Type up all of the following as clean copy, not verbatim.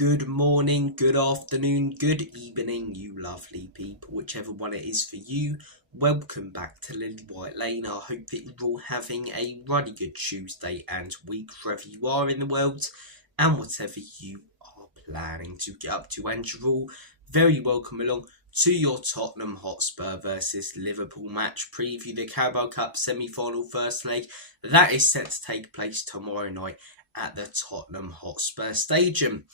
Good morning, good afternoon, good evening, you lovely people, whichever one it is for you. Welcome back to Lilywhite Lane. I hope that you're all having a really good Tuesday and week wherever you are in the world and whatever you are planning to get up to. And you're all very welcome along to your Tottenham Hotspur versus Liverpool match preview, the Carabao Cup semi-final first leg. That is set to take place tomorrow night at the Tottenham Hotspur Stadium.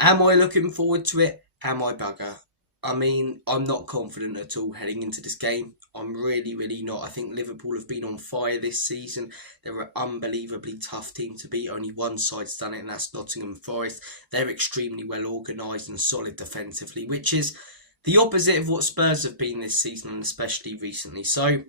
Am I looking forward to it? Am I bugger? I mean, I'm not confident at all heading into this game. I'm really not. I think Liverpool have been on fire this season. They're an unbelievably tough team to beat. Only one side's done it, and that's Nottingham Forest. They're extremely well organised and solid defensively, which is the opposite of what Spurs have been this season, and especially recently. So,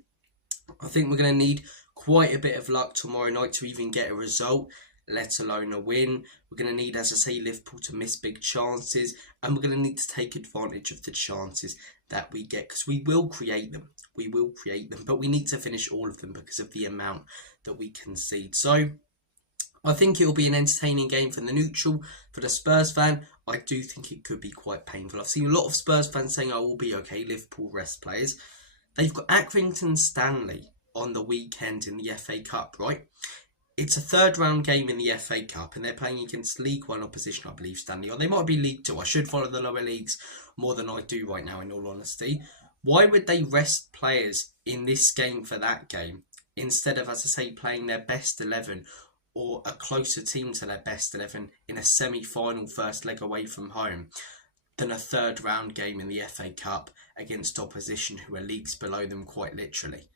I think we're going to need quite a bit of luck tomorrow night to even get a result, let alone a win. We're going to need, as I say, Liverpool to miss big chances, and we're going to need to take advantage of the chances that we get, because we will create them. We will create them, but we need to finish all of them because of the amount that we concede. So I think it will be an entertaining game for the neutral. For the Spurs fan, I do think it could be quite painful. I've seen a lot of Spurs fans saying, oh, we'll be okay, Liverpool rest players. They've got Accrington Stanley on the weekend in the FA Cup, right? It's a third round game in the FA Cup, and they're playing against League One opposition, I believe, Stanley. Or they might be League Two. I should follow the lower leagues more than I do right now, in all honesty. Why would they rest players in this game for that game, instead of, as I say, playing their best 11 or a closer team to their best 11 in a semi-final first leg away from home, than a third round game in the FA Cup against opposition who are leagues below them, quite literally?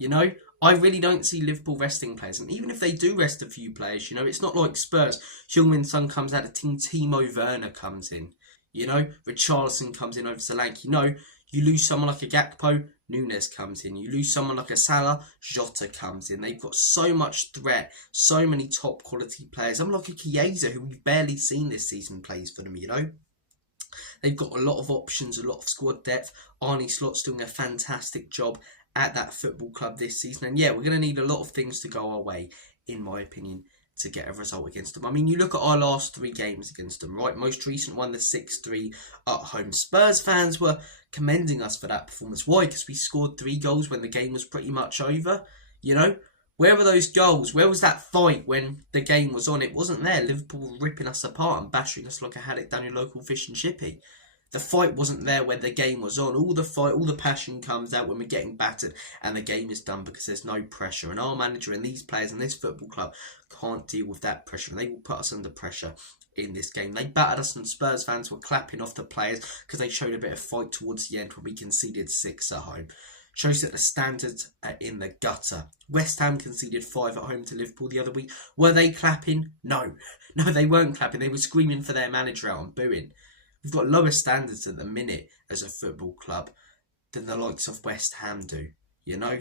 You know, I really don't see Liverpool resting players. And even if they do rest a few players, you know, it's not like Spurs. Heung-min Son comes out, Timo Werner comes in. You know, Richarlison comes in over Solanke. No, you lose someone like a Gakpo, Nunes comes in. You lose someone like a Salah, Jota comes in. They've got so much threat, so many top quality players. I'm like a Chiesa, who we've barely seen this season, plays for them, you know. They've got a lot of options, a lot of squad depth. Arne Slot's doing a fantastic job at that football club this season. And yeah, we're going to need a lot of things to go our way, in my opinion, to get a result against them. I mean, you look at our last three games against them, right? Most recent one, the 6-3 at home. Spurs fans were commending us for that performance. Why? Because we scored 3 goals when the game was pretty much over. You know, where were those goals? Where was that fight when the game was on? It wasn't there. Liverpool were ripping us apart and bashing us like a haddock down your local fish and chippy. The fight wasn't there when the game was on. All the fight, all the passion comes out when we're getting battered and the game is done because there's no pressure. And our manager and these players and this football club can't deal with that pressure. And they will put us under pressure in this game. They battered us, and Spurs fans were clapping off the players because they showed a bit of fight towards the end when we conceded 6 at home. Shows that the standards are in the gutter. West Ham conceded 5 at home to Liverpool the other week. Were they clapping? No, they weren't clapping. They were screaming for their manager out and booing. We've got lower standards at the minute as a football club than the likes of West Ham do, you know?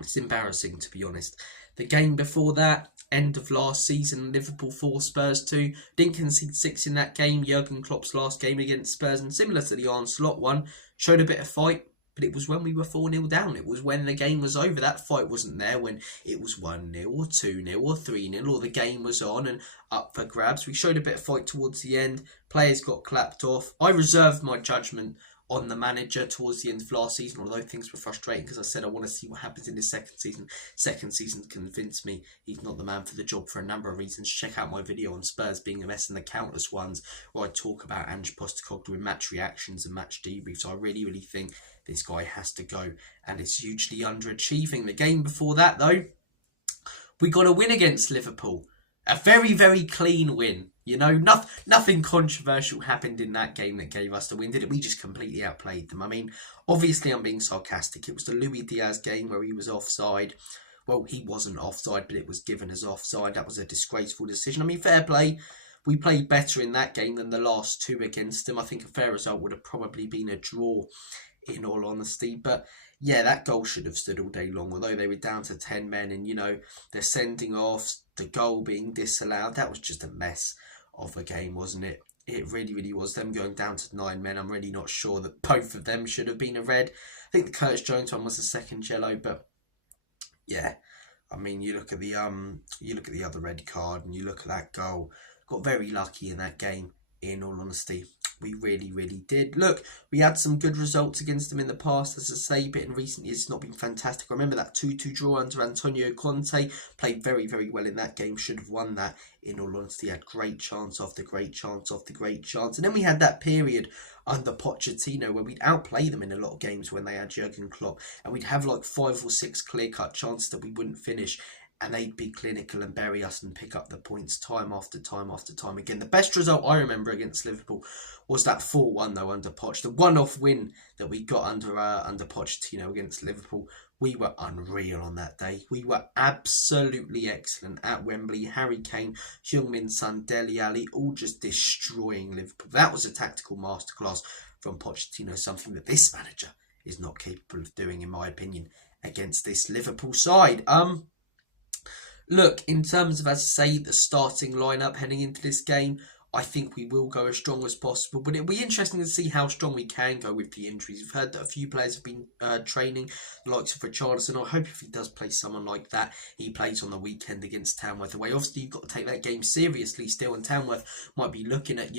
It's embarrassing, to be honest. The game before that, end of last season, Liverpool 4, Spurs 2. Didn't concede 6 in that game. Jurgen Klopp's last game against Spurs, and similar to the Arne Slot one, showed a bit of fight. But it was when we were 4-0 down. It was when the game was over. That fight wasn't there when it was 1-0 or 2-0 or 3-0 or the game was on and up for grabs. We showed a bit of fight towards the end. Players got clapped off. I reserved my judgment on the manager towards the end of last season, although things were frustrating because I said I want to see what happens in his second season. Second season convinced me he's not the man for the job for a number of reasons. Check out my video on Spurs being a mess and the countless ones where I talk about Ange Postecoglou in match reactions and match debriefs. I really think this guy has to go, and it's hugely underachieving. The game before that, though, we got a win against Liverpool. A very clean win. You know, nothing controversial happened in that game that gave us the win, did it? We just completely outplayed them. I mean, obviously I'm being sarcastic. It was the Luis Diaz game where he was offside. Well, he wasn't offside, but it was given as offside. That was a disgraceful decision. I mean, fair play. We played better in that game than the last 2 against them. I think a fair result would have probably been a draw, in all honesty. But yeah, that goal should have stood all day long, although they were down to 10 men and, you know, they're sending off, the goal being disallowed. That was just a mess of a game, wasn't it? It really was. Them going down to 9 men, I'm really not sure that both of them should have been a red. I think the Curtis Jones one was the second yellow, but yeah, I mean, you look at the other red card and you look at that goal. Got very lucky in that game. in all honesty. We really, really did. Look, we had some good results against them in the past, as I say, but in recent years it's not been fantastic. I remember that 2-2 draw under Antonio Conte. Played very, very well in that game. Should have won that, in all honesty. Had great chance after great chance after great chance. And then we had that period under Pochettino where we'd outplay them in a lot of games when they had Jurgen Klopp. And we'd have like 5 or 6 clear-cut chances that we wouldn't finish. And they'd be clinical and bury us and pick up the points time after time after time again. The best result I remember against Liverpool was that 4-1 though under Poch. The one-off win that we got under Pochettino against Liverpool. We were unreal on that day. We were absolutely excellent at Wembley. Harry Kane, Heung-min Son, Dele Alli, all just destroying Liverpool. That was a tactical masterclass from Pochettino, something that this manager is not capable of doing, in my opinion, against this Liverpool side. Look, in terms of, as I say, the starting lineup heading into this game, I think we will go as strong as possible. But it'll be interesting to see how strong we can go with the injuries. We've heard that a few players have been training, the likes of Richarlison. I hope if he does play someone like that, he plays on the weekend against Tamworth away. Obviously, you've got to take that game seriously still. And Tamworth might be looking at,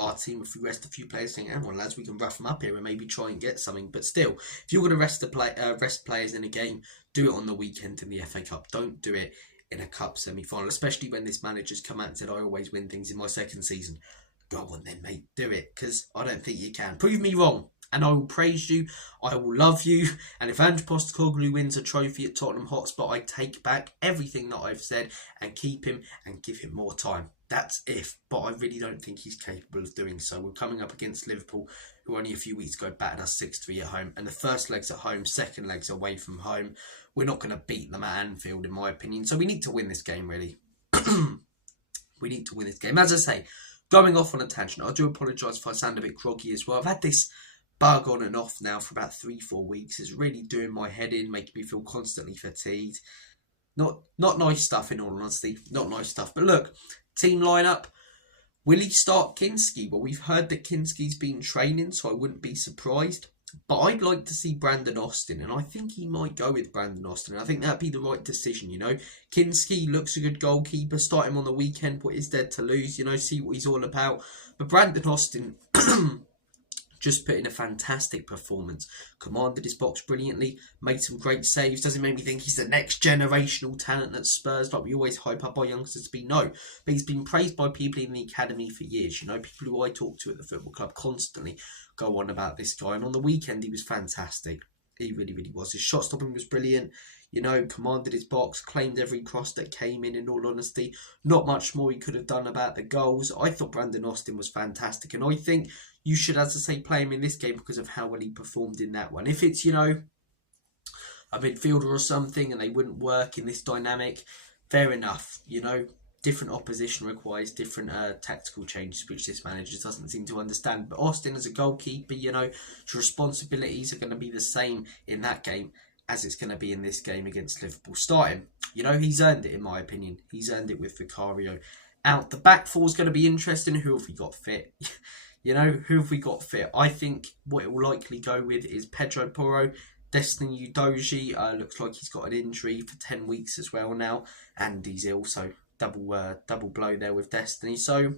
our team, if we rest a few players, saying, "Hang on, lads, we can rough them up here and maybe try and get something." But still, if you're going to rest players in a game, do it on the weekend in the FA Cup. Don't do it in a cup semi-final, especially when this manager's come out and said, "I always win things in my second season." Go on then, mate, do it, because I don't think you can. Prove me wrong, and I will praise you, I will love you, and if Andrew Postecoglou wins a trophy at Tottenham Hotspur, I take back everything that I've said and keep him and give him more time. That's if, but I really don't think he's capable of doing so. We're coming up against Liverpool, who only a few weeks ago battered us 6-3 at home, and the first leg's at home, second leg's away from home. We're not going to beat them at Anfield, in my opinion. So we need to win this game, really. We need to win this game. As I say, going off on a tangent, I do apologise if I sound a bit groggy as well. I've had this bug on and off now for about 3-4 weeks. It's really doing my head in, making me feel constantly fatigued. Not nice stuff, in all honesty. Not nice stuff. But look, team lineup. Will he start Kinski? Well, we've heard that Kinski's been training, so I wouldn't be surprised. But I'd like to see Brandon Austin, and I think he might go with Brandon Austin. I think that'd be the right decision, Kinski looks a good goalkeeper. Start him on the weekend. What is there to lose? See what he's all about. But Brandon Austin just put in a fantastic performance. Commanded his box brilliantly. Made some great saves. Doesn't make me think he's the next generational talent at Spurs, like we always hype up our youngsters to be. No. But he's been praised by people in the academy for years. People who I talk to at the football club constantly go on about this guy. And on the weekend, he was fantastic. He really, really was. His shot stopping was brilliant. Commanded his box, claimed every cross that came in all honesty. Not much more he could have done about the goals. I thought Brandon Austin was fantastic. And I think you should, as I say, play him in this game because of how well he performed in that one. If it's, a midfielder or something and they wouldn't work in this dynamic, fair enough. Different opposition requires different tactical changes, which this manager doesn't seem to understand. But Austin, as a goalkeeper, his responsibilities are going to be the same in that game as it's going to be in this game against Liverpool. Start him. He's earned it, in my opinion. He's earned it with Vicario out. The back four is going to be interesting. Who have we got fit? Who have we got fit? I think what it will likely go with is Pedro Porro. Destiny Udogie looks like he's got an injury for 10 weeks as well now. And he's ill, so double blow there with Destiny. So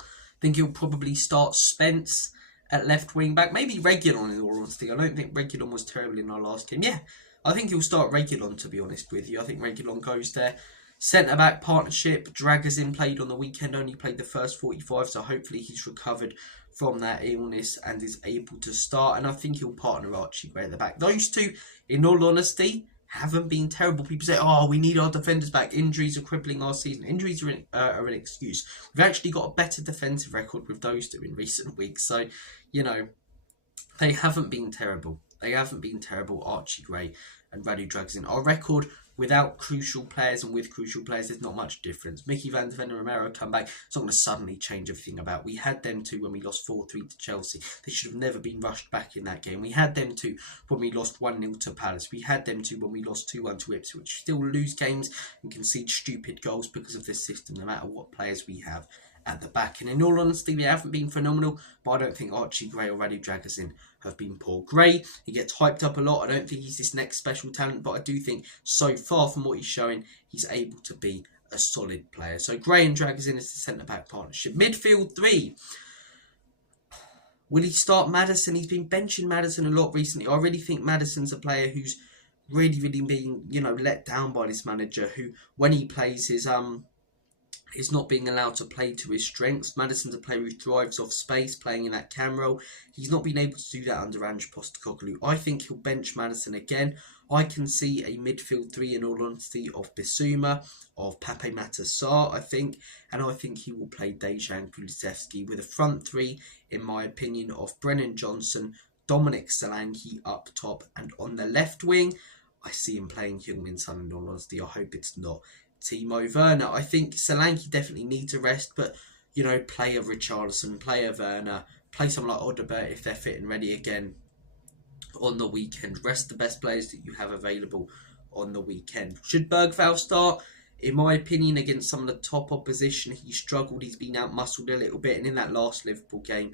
I think he'll probably start Spence at left wing back. Maybe Reguilon, in all honesty. I don't think Reguilon was terrible in our last game. Yeah, I think he'll start Reguilon, to be honest with you. I think Reguilon goes there. Centre-back partnership. Dragazin played on the weekend, only played the first 45, so hopefully he's recovered from that illness and is able to start. And I think he'll partner Archie Gray at the back. Those two, in all honesty, haven't been terrible. People say, we need our defenders back. Injuries are crippling our season. Injuries are an excuse. We've actually got a better defensive record with those two in recent weeks. So, they haven't been terrible. They haven't been terrible, Archie Gray and Radu Dragazin. Our record without crucial players and with crucial players, there's not much difference. Mickey Van de Ven and Romero come back. It's not going to suddenly change everything about. We had them too when we lost 4-3 to Chelsea. They should have never been rushed back in that game. We had them too when we lost 1-0 to Palace. We had them too when we lost 2-1 to Ipswich. Still lose games and concede stupid goals because of this system, no matter what players we have at the back. And in all honesty, they haven't been phenomenal, but I don't think Archie Gray or Radu Dragazin have been poor. Gray, he gets hyped up a lot. I don't think he's this next special talent, but I do think so far from what he's showing, he's able to be a solid player. So Gray and Drag is in as the centre-back partnership. Midfield 3. Will he start Maddison? He's been benching Maddison a lot recently. I really think Maddison's a player who's really being, let down by this manager, who, when he plays, is not being allowed to play to his strengths. Maddison's a player who thrives off space, playing in that cam role. He's not been able to do that under Ange Postecoglou. I think he'll bench Maddison again. I can see a midfield 3, in all honesty, of Bissouma, of Pape Matar Sarr, I think. And I think he will play Dejan Kulusevski with a front 3, in my opinion, of Brennan Johnson, Dominic Solanke up top. And on the left wing, I see him playing Heung-min Son, in all honesty. I hope it's not Timo Werner. I think Solanke definitely needs a rest, but, play a Richarlison, play a Werner, play someone like Odobert if they're fit and ready again on the weekend. Rest the best players that you have available on the weekend. Should Bergvall start? In my opinion, against some of the top opposition, he struggled. He's been out-muscled a little bit, and in that last Liverpool game,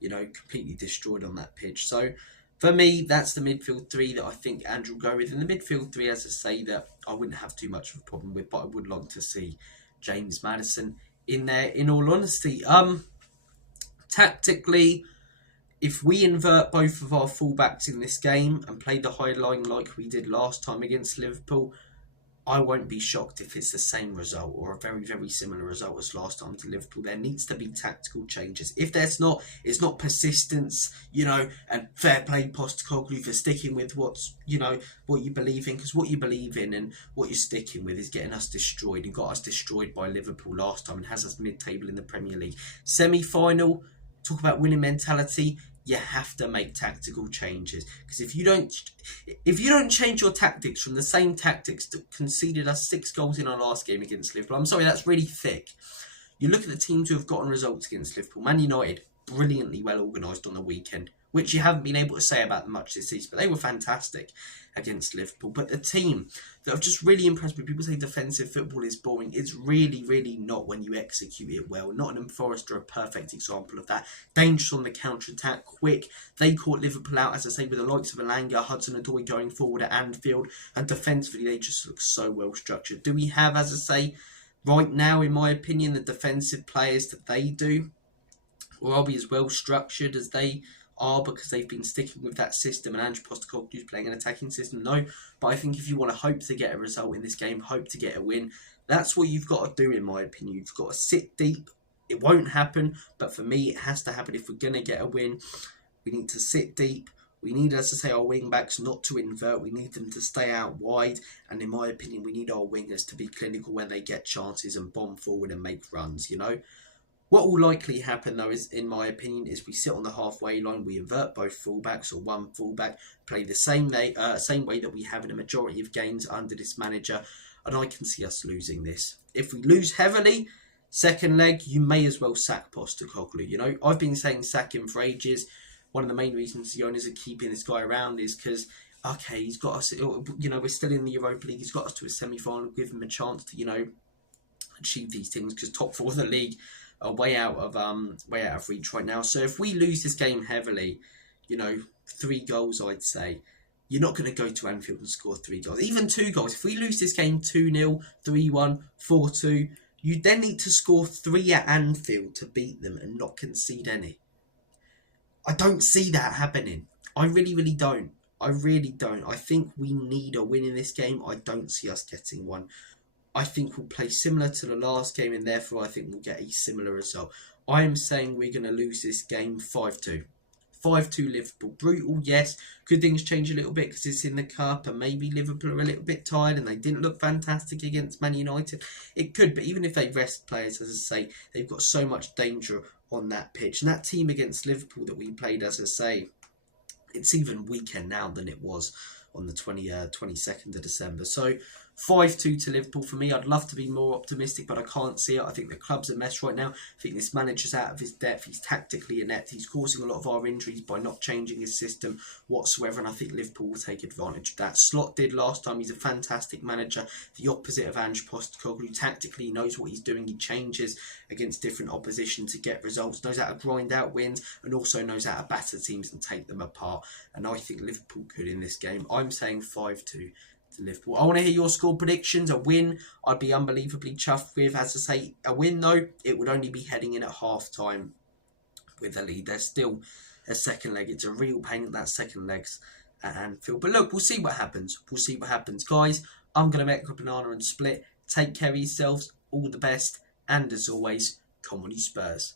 completely destroyed on that pitch. So, for me, that's the midfield 3 that I think Andrew will go with. And the midfield 3, as I say, that I wouldn't have too much of a problem with, but I would like to see James Maddison in there, in all honesty. Tactically, if we invert both of our fullbacks in this game and play the high line like we did last time against Liverpool, I won't be shocked if it's the same result or a very similar result as last time to Liverpool. There needs to be tactical changes. If there's not, it's not persistence, and fair play Postecoglou for sticking with what you believe in, because what you believe in and what you're sticking with is getting us destroyed, and got us destroyed by Liverpool last time and has us mid-table in the Premier League. Semi-final, talk about winning mentality. You have to make tactical changes, because if you don't change your tactics from the same tactics that conceded us 6 goals in our last game against Liverpool, I'm sorry, that's really thick. You look at the teams who have gotten results against Liverpool. Man United, brilliantly well organised on the weekend, which you haven't been able to say about them much this season, but they were fantastic against Liverpool. But the team that have just really impressed me, people say defensive football is boring. It's really not when you execute it well. Nottingham Forest are a perfect example of that. Dangerous on the counter-attack, quick. They caught Liverpool out, as I say, with the likes of Elanga, Hudson-Odoi going forward at Anfield, and defensively they just look so well structured. Do we have, as I say, right now, in my opinion, the defensive players that they do? Or are we as well structured as they are because they've been sticking with that system and Ange Postecoglou is playing an attacking system? No, but I think if you want to hope to get a result in this game, hope to get a win, that's what you've got to do, in my opinion. You've got to sit deep. It won't happen, but for me, it has to happen. If we're going to get a win, we need to sit deep. We need, as I say, our wing-backs not to invert. We need them to stay out wide. And in my opinion, we need our wingers to be clinical when they get chances and bomb forward and make runs, What will likely happen, though, is, in my opinion, is we sit on the halfway line, we invert both fullbacks or one fullback, play the same way that we have in a majority of games under this manager, and I can see us losing this. If we lose heavily, second leg, you may as well sack Postecoglou. I've been saying sack him for ages. One of the main reasons the owners are keeping this guy around is because, okay, he's got us, we're still in the Europa League, he's got us to a semi-final, give him a chance to, achieve these things, because top 4 of the league are way out of reach right now. So if we lose this game heavily, 3 goals, I'd say, you're not going to go to Anfield and score 3 goals. Even 2 goals. If we lose this game 2-0, 3-1, 4-2, you then need to score 3 at Anfield to beat them and not concede any. I don't see that happening. I really don't. I think we need a win in this game. I don't see us getting one. I think we'll play similar to the last game, and therefore I think we'll get a similar result. I am saying we're going to lose this game 5-2. 5-2 Liverpool. Brutal, yes. Could things change a little bit because it's in the Cup and maybe Liverpool are a little bit tired and they didn't look fantastic against Man United? It could, but even if they rest players, as I say, they've got so much danger on that pitch. And that team against Liverpool that we played, as I say, it's even weaker now than it was on the 22nd of December. So 5-2 to Liverpool for me. I'd love to be more optimistic, but I can't see it. I think the club's a mess right now. I think this manager's out of his depth. He's tactically inept. He's causing a lot of our injuries by not changing his system whatsoever, and I think Liverpool will take advantage of that. Slot did last time. He's a fantastic manager, the opposite of Ange Postecoglou. Tactically, he knows what he's doing. He changes against different opposition to get results, knows how to grind out wins, and also knows how to batter teams and take them apart. And I think Liverpool could in this game. I'm saying 5-2 to Liverpool. I want to hear your score predictions. A win, I'd be unbelievably chuffed with. As I say, a win though, it would only be heading in at half time with a lead. There's still a second leg. It's a real pain in that second legs at Anfield. But look, we'll see what happens. We'll see what happens. Guys, I'm going to make a banana and split. Take care of yourselves. All the best. And as always, come on you Spurs.